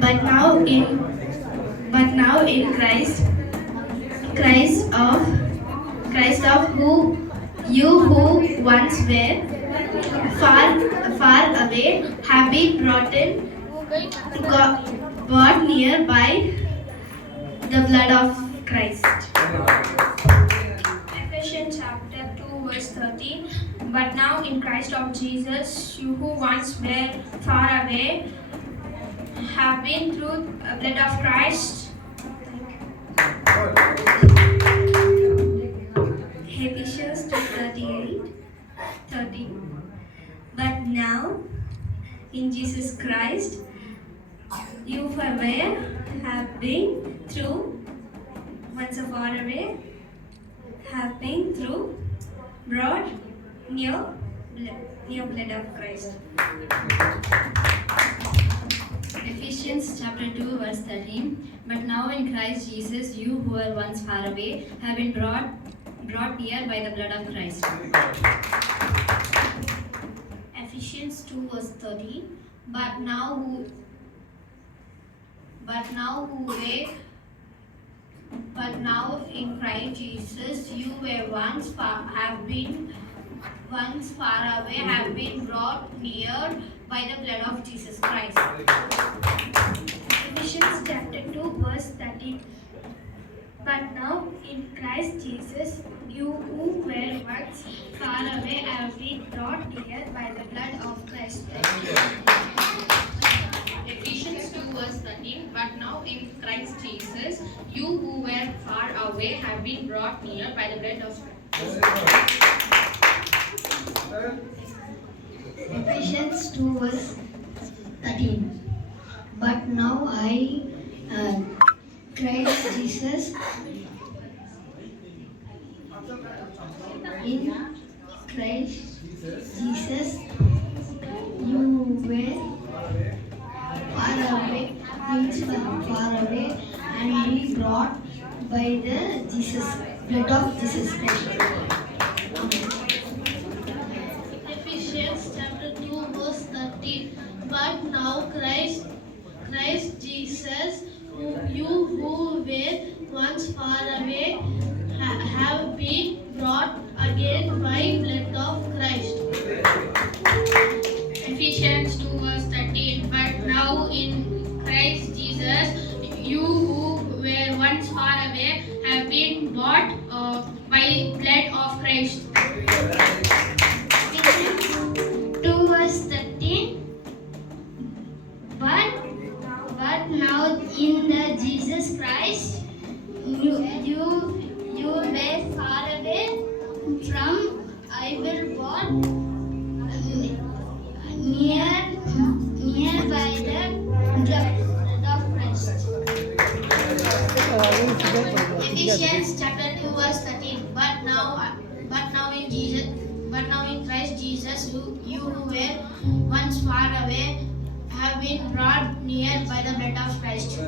But now in Christ of who you who once were far away have been brought near by the blood of Christ. Ephesians chapter 2 verse 13. But now in Christ of Jesus, you who once were far away have been through the blood of Christ. Ephesians 2:38, 13. But now in Jesus Christ, you who have been through once far away have been through brought near blood of Christ. Ephesians chapter 2 verse 13. But now in Christ Jesus, you who were once far away have been brought near by the blood of Christ. Ephesians 2 verse 13. But now in Christ Jesus, you were once far away, have been brought near by the blood of Jesus Christ. Ephesians chapter 2 verse 13. But now in Christ Jesus, you who were once far away have been brought near by the blood of Christ. Ephesians 2 verse 13. But now in Christ Jesus, you who were far away have been brought near by the blood of Christ. Ephesians 2 verse 13. But now Christ Jesus, in Christ Jesus, you were far away and be brought by the blood of Jesus Christ. Ephesians chapter 2 verse 13. But now Christ Jesus, you who were once far away have been brought again by blood of Christ. Ephesians 2 verse 13. But now in Christ Jesus, you who were once far away have been bought by blood of Christ. 2 verse 13. But now in the Jesus Christ, you were far away from evil born near by the blood of Christ. Ephesians chapter 2 verse 13. But now in Christ Jesus, you who were once far away have been brought near by the blood of Christ.